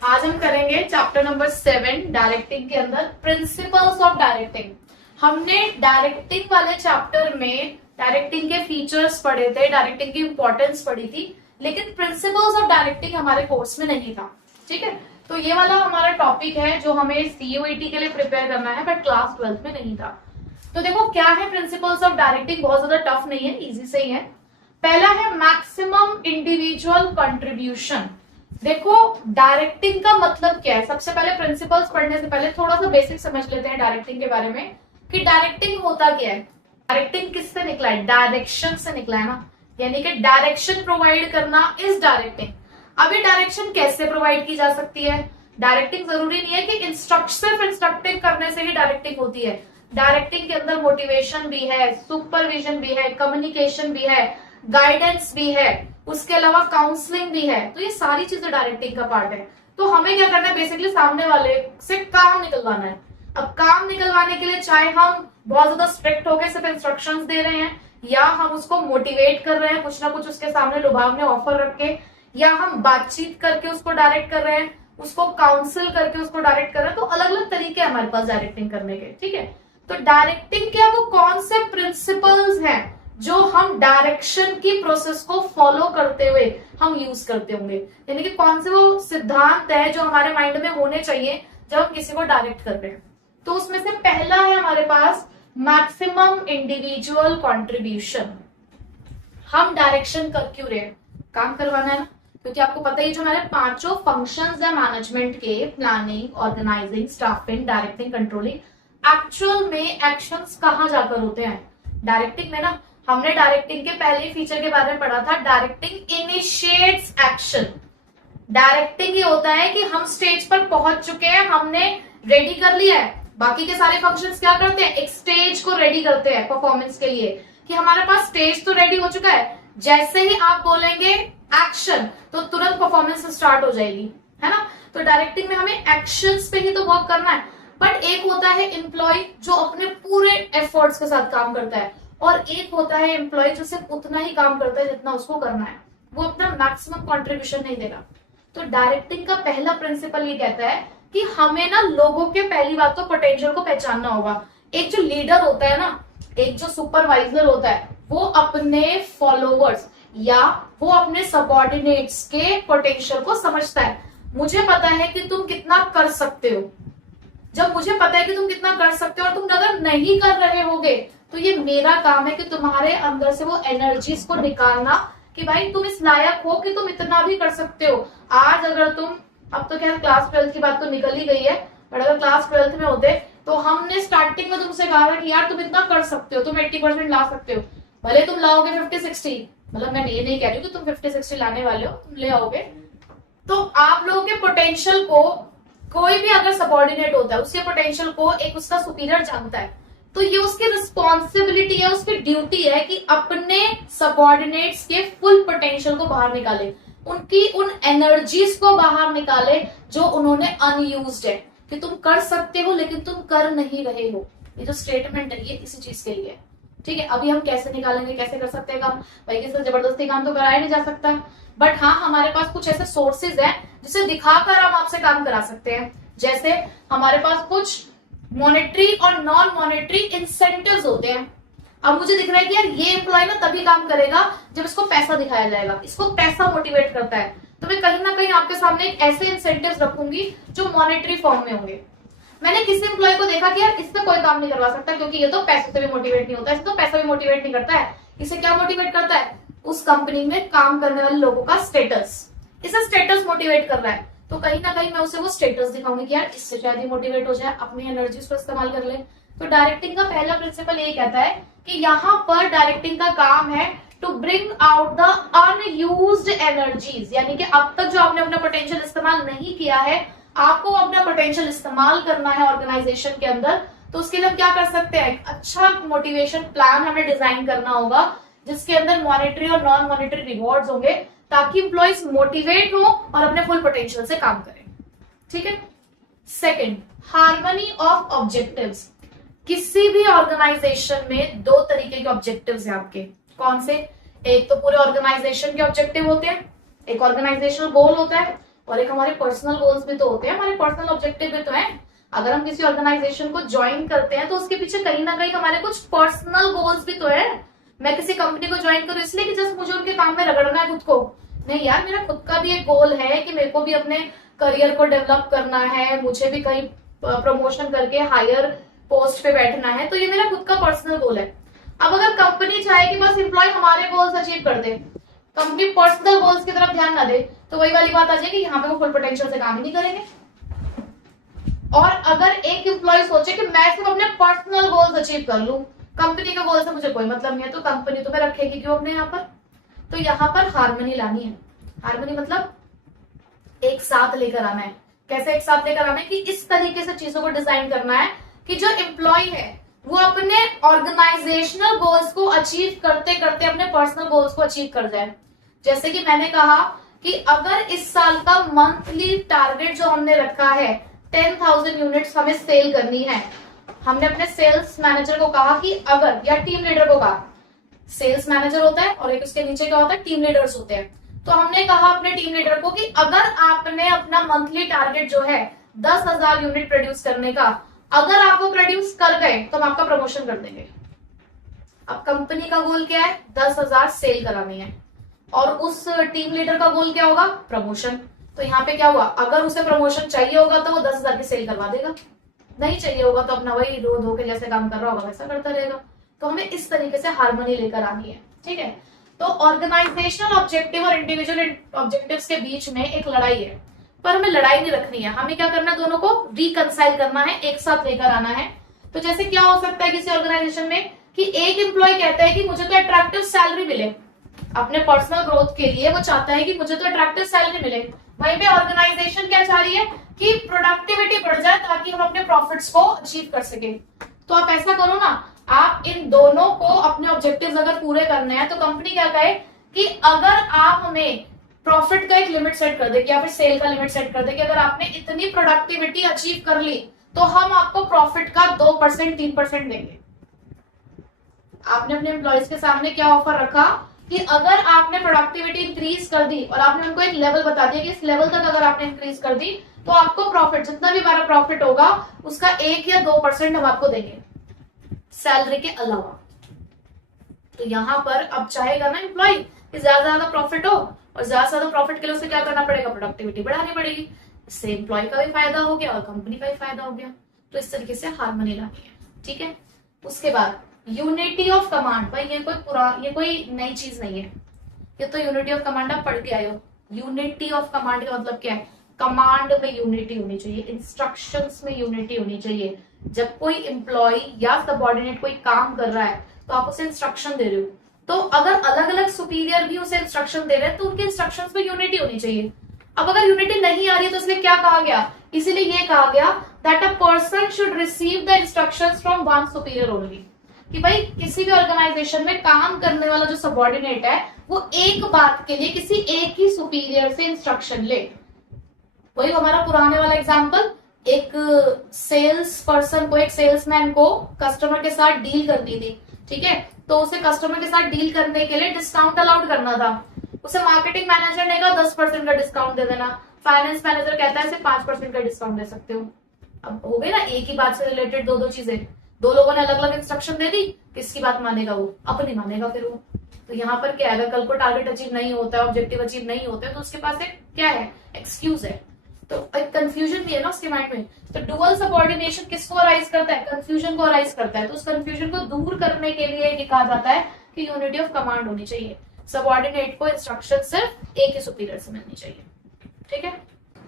आज हम करेंगे चैप्टर नंबर 7 डायरेक्टिंग के अंदर प्रिंसिपल्स ऑफ डायरेक्टिंग। हमने डायरेक्टिंग वाले चैप्टर में डायरेक्टिंग के फीचर्स पढ़े थे, डायरेक्टिंग की इंपॉर्टेंस पढ़ी थी, लेकिन प्रिंसिपल्स ऑफ डायरेक्टिंग हमारे कोर्स में नहीं था। ठीक है, तो ये वाला हमारा टॉपिक है जो हमें सीयूईटी के लिए प्रिपेयर करना है, बट क्लास 12 में नहीं था। तो देखो क्या है प्रिंसिपल्स ऑफ डायरेक्टिंग, बहुत ज्यादा टफ नहीं है, इजी से ही है। पहला है मैक्सिमम इंडिविजुअल कंट्रीब्यूशन। देखो डायरेक्टिंग का मतलब क्या है, सबसे पहले प्रिंसिपल्स पढ़ने से पहले थोड़ा सा बेसिक समझ लेते हैं डायरेक्टिंग के बारे में कि डायरेक्टिंग होता क्या है। डायरेक्टिंग किससे निकला है? डायरेक्शन से निकला है ना, यानी कि डायरेक्शन प्रोवाइड करना इज डायरेक्टिंग। अभी डायरेक्शन कैसे प्रोवाइड की जा सकती है? डायरेक्टिंग जरूरी नहीं है कि सिर्फ इंस्ट्रक्टिंग करने से ही डायरेक्टिंग होती है। डायरेक्टिंग के अंदर मोटिवेशन भी है, सुपरविजन भी है, कम्युनिकेशन भी है, गाइडेंस भी है, उसके अलावा काउंसलिंग भी है। तो ये सारी चीजें डायरेक्टिंग का पार्ट है। तो हमें क्या करना है, बेसिकली सामने वाले से काम निकलवाना है। अब काम निकलवाने के लिए चाहे हम बहुत ज्यादा स्ट्रिक्ट होकर सिर्फ इंस्ट्रक्शंस दे रहे हैं, या हम उसको मोटिवेट कर रहे हैं कुछ ना कुछ उसके सामने लुभावने ऑफर रख के, या हम बातचीत करके उसको डायरेक्ट कर रहे हैं, उसको काउंसिल करके उसको डायरेक्ट कर रहे हैं, तो अलग अलग तरीके हमारे पास डायरेक्टिंग करने के। ठीक है, तो डायरेक्टिंग के वो कौन से प्रिंसिपल्स हैं जो हम डायरेक्शन की प्रोसेस को फॉलो करते हुए हम यूज करते होंगे, यानी कि कौन से वो सिद्धांत है जो हमारे माइंड में होने चाहिए जब हम किसी को डायरेक्ट कर रहे हैं। तो उसमें से पहला है हमारे पास मैक्सिमम इंडिविजुअल कंट्रीब्यूशन। हम डायरेक्शन कर क्यों रहे हैं? काम करवाना है ना, क्योंकि आपको पता ही जो हमारे पांचों फंक्शंस है मैनेजमेंट के, planning, organising, staffing, directing, controlling, actual में एक्शंस कहाँ जाकर होते हैं? डायरेक्टिंग में ना। हमने डायरेक्टिंग के पहले फीचर के बारे में पढ़ा था, डायरेक्टिंग इनिशिएट्स एक्शन। डायरेक्टिंग ये होता है कि हम स्टेज पर पहुंच चुके हैं, हमने रेडी कर लिया है, बाकी के सारे फंक्शंस क्या करते हैं? एक स्टेज को रेडी करते हैं परफॉर्मेंस के लिए, कि हमारे पास स्टेज तो रेडी हो चुका है, जैसे ही आप बोलेंगे एक्शन तो तुरंत परफॉर्मेंस स्टार्ट हो जाएगी, है ना। तो डायरेक्टिंग में हमें एक्शंस पे ही तो वर्क करना है। बट एक होता है एम्प्लॉय जो अपने पूरे एफर्ट्स के साथ काम करता है, और एक होता है एम्प्लॉय जो सिर्फ उतना ही काम करता है जितना उसको करना है, वो अपना मैक्सिमम कंट्रीब्यूशन नहीं देगा। तो डायरेक्टिंग का पहला प्रिंसिपल ये कहता है कि हमें ना लोगों के पहली बात तो पोटेंशियल को पहचानना होगा। एक जो लीडर होता है ना, एक जो सुपरवाइजर होता है, वो अपने फॉलोवर्स या वो अपने सबऑर्डिनेट्स के पोटेंशियल को समझता है। मुझे पता है कि तुम कितना कर सकते हो। जब मुझे पता है कि तुम कितना कर सकते हो और तुम अगर नहीं कर रहे होगे, तो ये मेरा काम है कि तुम्हारे अंदर से वो एनर्जीज को निकालना, कि भाई तुम इस लायक हो कि तुम इतना भी कर सकते हो। आज अगर तुम, अब तो खैर क्लास 12 की बात तो निकल ही गई है, बट अगर क्लास 12 में होते तो हमने स्टार्टिंग में तुमसे कहा था कि यार तुम इतना कर सकते हो, तुम 80% ला सकते हो। भले तुम लाओगे 50-60, मतलब मैं ये नहीं कह रही हूँ कि तुम 50-60 लाने वाले हो, तुम ले आओगे। तो आप लोगों के पोटेंशियल को कोई भी अगर सबऑर्डिनेट होता है, उसके पोटेंशियल को एक उसका सुपीरियर जानता है, तो ये उसकी रिस्पॉन्सिबिलिटी है, उसकी ड्यूटी है कि अपने सबऑर्डिनेट्स के फुल पोटेंशियल को बाहर निकाले, उनकी उन एनर्जीज को बाहर निकाले जो उन्होंने अनयूज्ड है, कि तुम कर सकते हो लेकिन तुम कर नहीं रहे हो। ये जो स्टेटमेंट है ये इसी चीज के लिए। ठीक है, अभी हम कैसे निकालेंगे, कैसे कर सकते हैं काम? भाई किसी जबरदस्ती काम तो कराया नहीं जा सकता, बट हाँ हमारे पास कुछ ऐसे सोर्सेज हैं जिसे दिखाकर हम आपसे काम करा सकते हैं। जैसे हमारे पास कुछ मॉनेटरी और नॉन मॉनेटरी इंसेंटिव्स होते हैं। अब मुझे दिख रहा है कि यार ये एम्प्लॉय ना तभी काम करेगा जब इसको पैसा दिखाया जाएगा, इसको पैसा मोटिवेट करता है, तो मैं कहीं ना कहीं आपके सामने एक ऐसे इंसेंटिव्स रखूंगी जो मॉनेटरी फॉर्म में होंगे। मैंने किसी एम्प्लॉय को देखा कि यार इससे कोई काम नहीं करवा सकता क्योंकि ये तो पैसे से भी मोटिवेट नहीं होता, इससे तो पैसा भी मोटिवेट नहीं करता है। इसे क्या मोटिवेट करता है? उस कंपनी में काम करने वाले लोगों का स्टेटस, इसे स्टेटस मोटिवेट कर रहा है। तो कहीं ना कहीं मैं उसे वो स्टेटस दिखाऊंगी कि यार इससे शायद ही मोटिवेट हो जाए, अपनी एनर्जीज को इस्तेमाल कर ले। तो डायरेक्टिंग का पहला प्रिंसिपल ये कहता है कि यहाँ पर डायरेक्टिंग का काम है to bring out the unused energies, यानी कि अब तक जो आपने अपना पोटेंशियल इस्तेमाल नहीं किया है, आपको अपना पोटेंशियल इस्तेमाल करना है ऑर्गेनाइजेशन के अंदर। तो उसके लिए हम क्या कर सकते हैं? एक अच्छा मोटिवेशन प्लान हमें डिजाइन करना होगा जिसके अंदर मॉनेटरी और नॉन मॉनेटरी रिवॉर्ड्स होंगे, ताकि एम्प्लॉइज मोटिवेट हो और अपने फुल पोटेंशियल से काम करें। ठीक है। Second, harmony of objectives. किसी भी ऑर्गेनाइजेशन में दो तरीके के ऑब्जेक्टिव्स हैं आपके। कौन से? एक तो पूरे ऑर्गेनाइजेशन के ऑब्जेक्टिव होते हैं, एक ऑर्गेनाइजेशनल गोल होता है, और एक हमारे पर्सनल गोल्स भी तो होते हैं, हमारे पर्सनल ऑब्जेक्टिव भी तो हैं। अगर हम किसी ऑर्गेनाइजेशन को ज्वाइन करते हैं तो उसके पीछे कहीं ना कहीं हमारे कुछ पर्सनल गोल्स भी तो है। मैं किसी कंपनी को ज्वाइन करूं इसलिए कि जस्ट मुझे उनके काम में रगड़ना है खुद को, नहीं यार, मेरा खुद का भी एक गोल है कि मेरे को भी अपने करियर को डेवलप करना है, मुझे भी कहीं प्रमोशन करके हायर पोस्ट पे बैठना है, तो ये मेरा खुद का पर्सनल गोल है। अब अगर कंपनी चाहे कि बस एम्प्लॉय हमारे गोल्स अचीव कर दे, कंपनी पर्सनल गोल्स की तरफ ध्यान ना दे, तो वही वाली बात आ जाएगी, यहाँ पे वो फुल पोटेंशियल से काम ही नहीं करेंगे। और अगर एक एम्प्लॉय सोचे कि मैं सिर्फ अपने पर्सनल गोल्स अचीव कर लूं, कंपनी का गोल से मुझे कोई मतलब नहीं है, तो कंपनी तुम्हें रखेगी क्यों अपने यहाँ पर? तो यहाँ पर हार्मनी लानी है। हार्मनी मतलब एक साथ लेकर आना है। कैसे एक साथ लेकर आना है? कि इस तरीके से चीजों को डिजाइन करना है कि जो एम्प्लॉय है वो अपने ऑर्गेनाइजेशनल गोल्स को अचीव करते करते अपने पर्सनल गोल्स को अचीव कर जाए। जैसे कि मैंने कहा कि अगर इस साल का मंथली टारगेट जो हमने रखा है 10,000 यूनिट्स हमें सेल करनी है, हमने अपने सेल्स मैनेजर को कहा कि अगर, या टीम लीडर को कहा, सेल्स मैनेजर होता है और एक उसके नीचे क्या होता है, टीम लीडर्स होते हैं, तो हमने कहा अपने टीम लीडर को कि अगर आपने अपना मंथली टारगेट जो है 10,000 यूनिट प्रोड्यूस करने का, अगर आप वो प्रोड्यूस कर गए तो हम आपका प्रमोशन कर देंगे। अब कंपनी का गोल क्या है? 10,000 सेल करानी है, और उस टीम लीडर का गोल क्या होगा? प्रमोशन। तो यहाँ पे क्या हुआ, अगर उसे प्रमोशन चाहिए होगा तो वो 10,000 की सेल करवा देगा, नहीं चाहिए होगा तो अपना वही रो धो के जैसे काम कर रहा होगा वैसा करता रहेगा। तो हमें इस तरीके से हार्मनी लेकर आनी है, ठीक है। तो ऑर्गेनाइजेशनल ऑब्जेक्टिव और इंडिविजुअल ऑब्जेक्टिव्स के बीच में एक लड़ाई है, पर हमें लड़ाई नहीं रखनी है, हमें क्या करना है, दोनों को रिकंसाइल करना है, एक साथ लेकर आना है। तो जैसे क्या हो सकता है किसी ऑर्गेनाइजेशन में कि एक एम्प्लॉय कहता है कि मुझे तो अट्रैक्टिव सैलरी मिले, अपने पर्सनल ग्रोथ के लिए वो चाहता है कि मुझे तो अट्रैक्टिव सैलरी मिले, वहीं पे ऑर्गेनाइजेशन क्या चाह रही है कि प्रोडक्टिविटी बढ़ जाए ताकि हम अपने प्रॉफिट्स को अचीव कर सके। तो आप ऐसा करो ना, आप इन दोनों को अपने ऑब्जेक्टिव्स अगर पूरे करने हैं तो कंपनी क्या कहे कि अगर आप हमें प्रॉफिट का एक लिमिट सेट कर दे या फिर सेल का लिमिट सेट कर दे कि अगर आपने इतनी प्रोडक्टिविटी अचीव कर ली तो हम आपको प्रॉफिट का 2% 3% देंगे। आपने अपने एम्प्लॉयज के सामने क्या ऑफर रखा कि अगर आपने प्रोडक्टिविटी इंक्रीज कर दी और आपने उनको एक लेवल बता दिया कि इस लेवल तक अगर आपने इंक्रीज कर दी तो आपको प्रॉफिट, जितना भी हमारा प्रॉफिट होगा उसका 1 या 2% हम आपको देंगे सैलरी के अलावा। तो यहाँ पर अब चाहेगा ना एम्प्लॉय कि ज्यादा प्रॉफिट हो, और ज्यादा प्रॉफिट के लिए उसे क्या करना पड़ेगा, प्रोडक्टिविटी बढ़ानी पड़ेगी। इससे एम्प्लॉय का भी फायदा हो गया और कंपनी का भी फायदा हो गया। तो इस तरीके से हार्मनी लानी है, ठीक है। उसके बाद यूनिटी ऑफ कमांड, भाई ये कोई नई चीज नहीं है, ये तो यूनिटी ऑफ कमांड आप पढ़ के आए हो। यूनिटी ऑफ कमांड का मतलब क्या है? कमांड में यूनिटी होनी चाहिए, इंस्ट्रक्शंस में यूनिटी होनी चाहिए। जब कोई एम्प्लॉय या सबऑर्डिनेट कोई काम कर रहा है तो आप उसे इंस्ट्रक्शन दे रहे हो, तो अगर अलग अलग सुपीरियर भी उसे इंस्ट्रक्शन दे रहे हैं तो उनके इंस्ट्रक्शंस में यूनिटी होनी चाहिए। अब अगर यूनिटी नहीं आ रही है तो इसलिए क्या कहा गया, इसीलिए ये कहा गया that a person should receive the instructions from one superior only, कि भाई किसी भी ऑर्गेनाइजेशन में काम करने वाला जो सबऑर्डिनेट है वो एक बात के लिए किसी एक ही सुपीरियर से इंस्ट्रक्शन ले। वही हमारा पुराने वाला एग्जांपल, एक सेल्स पर्सन को, एक सेल्समैन को कस्टमर के साथ डील करनी थी, ठीक है, तो उसे कस्टमर के साथ डील करने के लिए डिस्काउंट अलाउड करना था। उसे मार्केटिंग मैनेजर ने कहा 10% का डिस्काउंट दे देना, फाइनेंस मैनेजर कहता है सिर्फ 5% का डिस्काउंट दे सकते हो। अब हो गई ना एक ही बात से रिलेटेड दो चीजें, दो लोगों ने अलग अलग इंस्ट्रक्शन दे दी, किसकी बात मानेगा वो? अपनी मानेगा फिर वो। तो यहाँ पर क्या है, अगर कल को टारगेट अचीव नहीं होता है, ऑब्जेक्टिव अचीव नहीं होते हैं, तो उसके पास एक क्या है, एक्सक्यूज है। तो एक कंफ्यूजन भी है ना उसके माइंड में। तो डुअल सबऑर्डिनेशन किसको अराइज करता है? कंफ्यूजन को अराइज करता है। तो उस कंफ्यूजन को दूर करने के लिए ये कहा जाता है कि यूनिटी ऑफ कमांड होनी चाहिए, सबऑर्डिनेट को इंस्ट्रक्शन सिर्फ एक ही सुपीरियर से मिलनी चाहिए, ठीक है।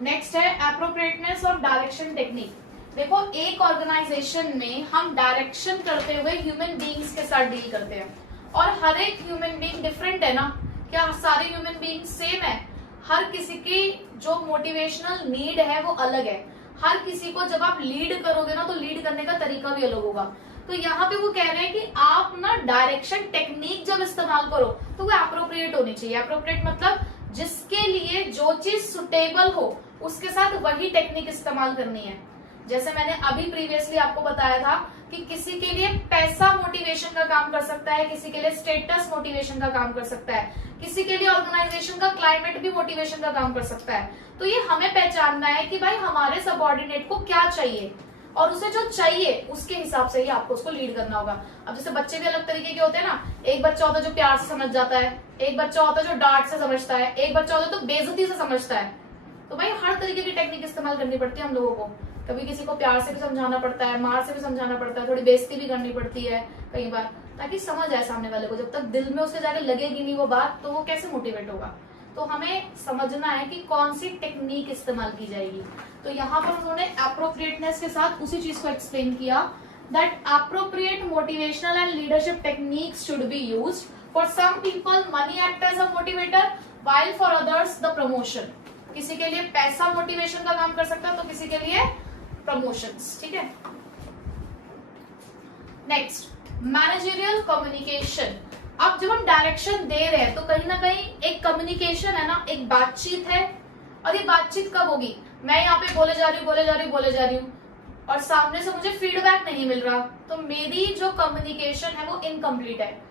नेक्स्ट है एप्रोप्रिएटनेस ऑफ डायरेक्शन टेक्निक। देखो एक ऑर्गेनाइजेशन में हम डायरेक्शन करते हुए ह्यूमन बीइंग्स के साथ डील करते हैं, और हर एक ह्यूमन बीइंग डिफरेंट है ना, क्या सारे ह्यूमन बीइंग सेम है? हर किसी की जो मोटिवेशनल नीड है वो अलग है। हर किसी को जब आप लीड करोगे ना तो लीड करने का तरीका भी अलग होगा। तो यहाँ पे वो कह रहे हैं कि आप ना डायरेक्शन टेक्निक जब इस्तेमाल करो तो वो एप्रोप्रिएट होनी चाहिए। एप्रोप्रिएट मतलब जिसके लिए जो चीज सुटेबल हो उसके साथ वही टेक्निक इस्तेमाल करनी है। जैसे मैंने अभी प्रीवियसली आपको बताया था कि किसी के लिए पैसा मोटिवेशन का काम कर सकता है, किसी के लिए स्टेटस मोटिवेशन का काम कर सकता है, किसी के लिए ऑर्गेनाइजेशन का क्लाइमेट भी मोटिवेशन का काम कर सकता है। तो ये हमें पहचानना है कि भाई हमारे सबऑर्डिनेट को क्या चाहिए और उसे जो चाहिए उसके हिसाब से ही आपको उसको लीड करना होगा। अब जैसे बच्चे भी अलग तरीके के होते हैं ना, एक बच्चा होता है जो प्यार से समझ जाता है, एक बच्चा होता है जो डांट से समझता है, एक बच्चा होता है तो बेइज्जती से समझता है। तो भाई हर तरीके की टेक्निक इस्तेमाल करनी पड़ती है हम लोगों को। कभी किसी को प्यार से भी समझाना पड़ता है, मार से भी समझाना पड़ता है, थोड़ी बेइज्जती भी करनी पड़ती है कई बार, ताकि समझ आए सामने वाले को। जब तक दिल में उसके जाके लगेगी नहीं वो बात, तो वो कैसे मोटिवेट होगा। तो हमें समझना है कि कौन सी टेक्निक इस्तेमाल की जाएगी। तो यहाँ पर उन्होंने एप्रोप्रिएटनेस के साथ उसी चीज को एक्सप्लेन किया, that appropriate motivational and leadership techniques should be used. For some people money act as a motivator, while for others the promotion. किसी के लिए पैसा मोटिवेशन का काम कर सकता है तो किसी के लिए प्रमोशंस। ठीक है, नेक्स्ट मैनेजरियल कम्युनिकेशन। अब जब हम डायरेक्शन दे रहे हैं तो कहीं ना कहीं एक कम्युनिकेशन है ना, एक बातचीत है। और ये बातचीत कब होगी, मैं यहाँ पे बोले जा रही हूँ और सामने से मुझे फीडबैक नहीं मिल रहा, तो मेरी जो कम्युनिकेशन है वो इनकम्प्लीट है।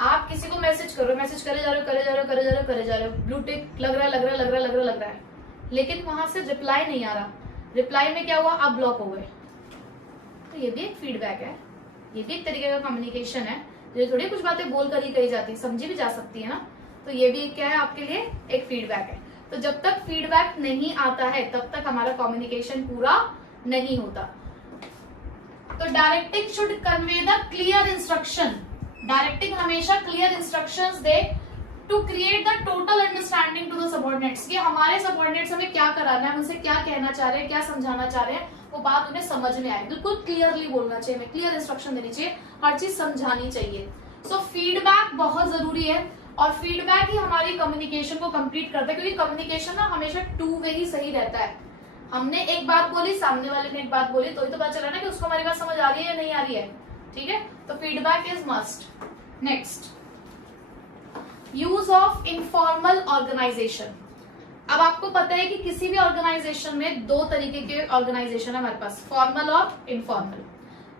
आप किसी को मैसेज करो, मैसेज करे जा रहे हो, ब्लू टिक लग रहा है, लेकिन वहां से रिप्लाई नहीं आ रहा। रिप्लाई में क्या हुआ, आप ब्लॉक हो गए। तो ये भी एक फीडबैक है, ये भी एक तरीके का कम्युनिकेशन है। जो थोड़ी कुछ बातें बोल कर ही कही जाती है, समझी भी जा सकती है ना। तो ये भी क्या है आपके लिए, एक फीडबैक है। तो जब तक फीडबैक नहीं आता है तब तक हमारा कम्युनिकेशन पूरा नहीं होता। तो directing should convey the clear instruction. Directing हमेशा क्लियर इंस्ट्रक्शंस दे to create the total understanding to the subordinates. कि हमारे सबऑर्डिनेट्स हमें क्या कराना है, उनसे क्या कहना चाह रहे हैं, क्या समझाना चाह रहे हैं, वो बात उन्हें समझ में आए। बिल्कुल क्लियरली बोलना चाहिए, हमें क्लियर इंस्ट्रक्शन देनी चाहिए, हर चीज समझानी चाहिए। सो फीडबैक बहुत जरूरी है और फीडबैक ही हमारी कम्युनिकेशन को कंप्लीट करता है, क्योंकि कम्युनिकेशन ना हमेशा टू वे ही सही रहता है। हमने एक बात बोली, सामने वाले ने एक बात बोली, तो ही तो पता चला ना कि उसको हमारी बात समझ आ रही है या नहीं आ रही है। ठीक है, तो feedback is must. Next, use of informal organisation. अब आपको पता है कि किसी भी ऑर्गेनाइजेशन में दो तरीके के ऑर्गेनाइजेशन है हमारे पास, फॉर्मल और इनफॉर्मल।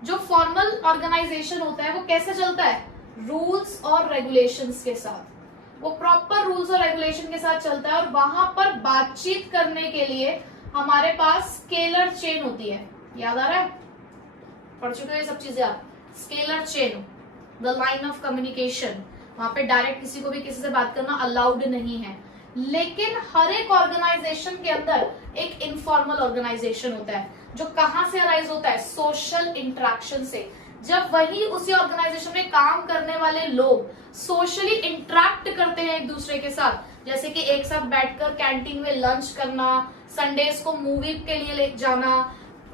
जो फॉर्मल ऑर्गेनाइजेशन होता है वो कैसे चलता है, रूल्स और रेगुलेशंस के साथ। वो प्रॉपर रूल्स और रेगुलेशन के साथ चलता है और वहां पर बातचीत करने के लिए हमारे पास स्केलर चेन होती है। याद आ रहा है, पढ़ चुके हो ये सब चीजें आप। Scalar chain, the line of communication. वहां पे डायरेक्ट किसी को भी किसी से बात करना अलाउड नहीं है। लेकिन हर एक ऑर्गेनाइजेशन के अंदर एक इनफॉर्मल ऑर्गेनाइजेशन होता है, जो कहां से अराइज होता है, सोशल इंटरेक्शन से। जब वही उसी ऑर्गेनाइजेशन में काम करने वाले लोग सोशली इंटरेक्ट करते हैं एक दूसरे के साथ, जैसे कि एक साथ बैठकर कैंटीन में लंच करना, संडेज को मूवी के लिए ले जाना,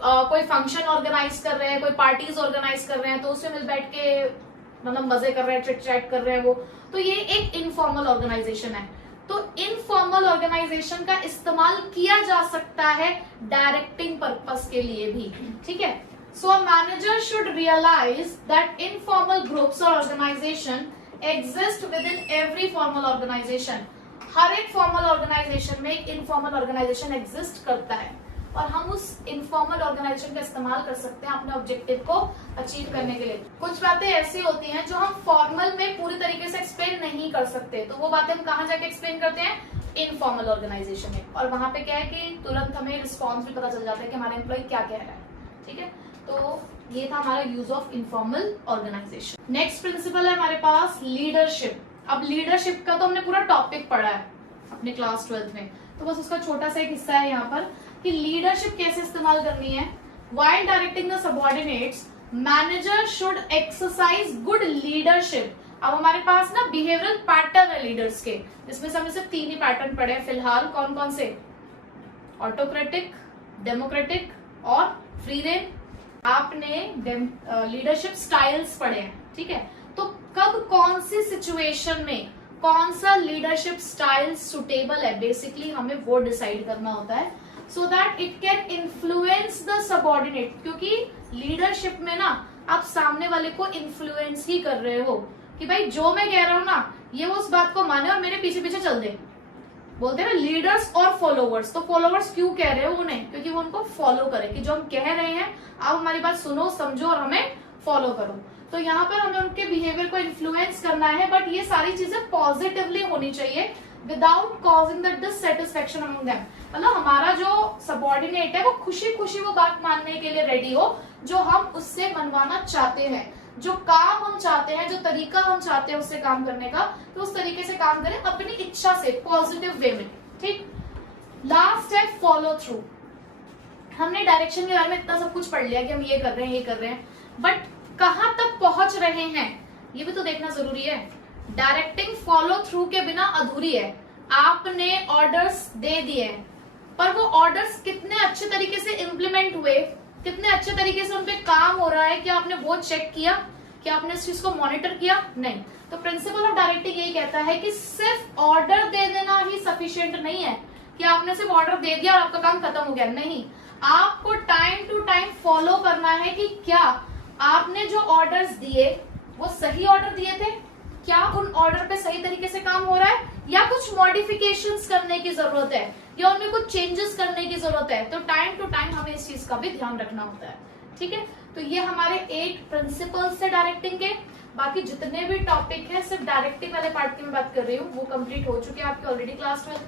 कोई फंक्शन ऑर्गेनाइज कर रहे हैं, कोई पार्टीज ऑर्गेनाइज कर रहे हैं, तो उसमें मिल बैठ के मतलब मजे कर रहे हैं, चिट चैट कर रहे हैं वो, तो ये एक इनफॉर्मल ऑर्गेनाइजेशन है। तो इनफॉर्मल ऑर्गेनाइजेशन का इस्तेमाल किया जा सकता है डायरेक्टिंग पर्पस के लिए भी। ठीक है, so a manager should realise that informal groups और organisation exist within every formal organisation. हर एक फॉर्मल ऑर्गेनाइजेशन में एक इनफॉर्मल ऑर्गेनाइजेशन एग्जिस्ट करता है और हम उस इनफॉर्मल ऑर्गेनाइजेशन का इस्तेमाल कर सकते हैं अपने ऑब्जेक्टिव को अचीव करने के लिए। कुछ बातें ऐसी होती हैं जो हम फॉर्मल में पूरी तरीके से एक्सप्लेन नहीं कर सकते, तो वो बातें हम कहाँ जाके एक्सप्लेन करते हैं, इनफॉर्मल ऑर्गेनाइजेशन में। और वहां पे क्या है कि तुरंत हमें रिस्पॉन्स भी पता चल जाता है कि हमारा एम्प्लॉय क्या कह रहा है। ठीक है, तो ये था हमारा use of informal organisation. Next principle है हमारे पास लीडरशिप। अब लीडरशिप का तो हमने पूरा टॉपिक पढ़ा है अपने क्लास 12 में, तो बस उसका छोटा सा एक हिस्सा है यहाँ पर कि लीडरशिप कैसे इस्तेमाल करनी है। While directing the subordinates, manager should exercise good leadership। अब हमारे पास ना बिहेवियरल पैटर्न है लीडर्स के, जिसमें से हमने सिर्फ 3 ही पैटर्न पढ़े हैं फिलहाल। कौन कौन से, ऑटोक्रेटिक, डेमोक्रेटिक और फ्री रेन। आपने लीडरशिप स्टाइल्स पढ़े हैं। ठीक है, तो कब कौन सी सिचुएशन में कौन सा लीडरशिप स्टाइल सुटेबल है, बेसिकली हमें वो डिसाइड करना होता है, so that it can influence the subordinate। क्योंकि लीडरशिप में ना आप सामने वाले को इन्फ्लुएंस ही कर रहे हो कि भाई जो मैं कह रहा हूं ना ये वो उस बात को माने और मेरे पीछे पीछे चल दे। बोलते हैं ना लीडर्स और फॉलोवर्स, तो फॉलोवर्स क्यों कह रहे हो उन्हें, क्योंकि वो उनको फॉलो करें कि जो हम कह रहे हैं आप हमारी बात सुनो समझो और हमें फॉलो करो। तो यहाँ पर हमें उनके बिहेवियर को इन्फ्लुएंस करना है, बट ये सारी चीजें पॉजिटिवली होनी चाहिए without causing the dissatisfaction among them. मतलब हमारा जो सबॉर्डिनेट है वो खुशी खुशी वो बात मानने के लिए रेडी हो जो हम उससे मनवाना चाहते हैं, जो काम हम चाहते हैं, जो तरीका हम चाहते हैं उससे काम करने का, तो उस तरीके से काम करें अपनी इच्छा से, पॉजिटिव वे में। ठीक, लास्ट है फॉलो थ्रू। हमने डायरेक्शन के बारे में इतना सब कुछ पढ़ लिया कि हम ये कर रहे हैं ये कर रहे हैं, बट कहां तक पहुंच रहे हैं ये भी तो देखना जरूरी है। डायरेक्टिंग फॉलो थ्रू के बिना अधूरी है। आपने ऑर्डर्स दे दिए पर वो ऑर्डर्स कितने अच्छे तरीके से इम्प्लीमेंट हुए, कितने अच्छे तरीके से उनपे काम हो रहा है, क्या आपने वो चेक किया, क्या आपने इस चीज को मॉनिटर किया? नहीं। तो प्रिंसिपल ऑफ डायरेक्टिंग यही कहता है कि सिर्फ ऑर्डर दे देना ही सफिशिएंट नहीं है कि आपने सिर्फ ऑर्डर दे दिया और आपका काम खत्म हो गया। नहीं, आपको टाइम टू टाइम फॉलो करना है कि क्या आपने जो ऑर्डर्स दिए वो सही ऑर्डर दिए थे, क्या उन ऑर्डर पे सही तरीके से काम हो रहा है, या कुछ मॉडिफिकेशंस करने की जरूरत है, या उनमें कुछ चेंजेस करने की जरूरत है। तो टाइम टू टाइम हमें इस चीज का भी ध्यान रखना होता है। ठीक है, तो ये हमारे 8 प्रिंसिपल्स है डायरेक्टिंग के। बाकी जितने भी टॉपिक है सिर्फ डायरेक्टिंग वाले पार्ट की मैं बात कर रही हूँ वो कंप्लीट हो चुके हैं आपके ऑलरेडी क्लास 12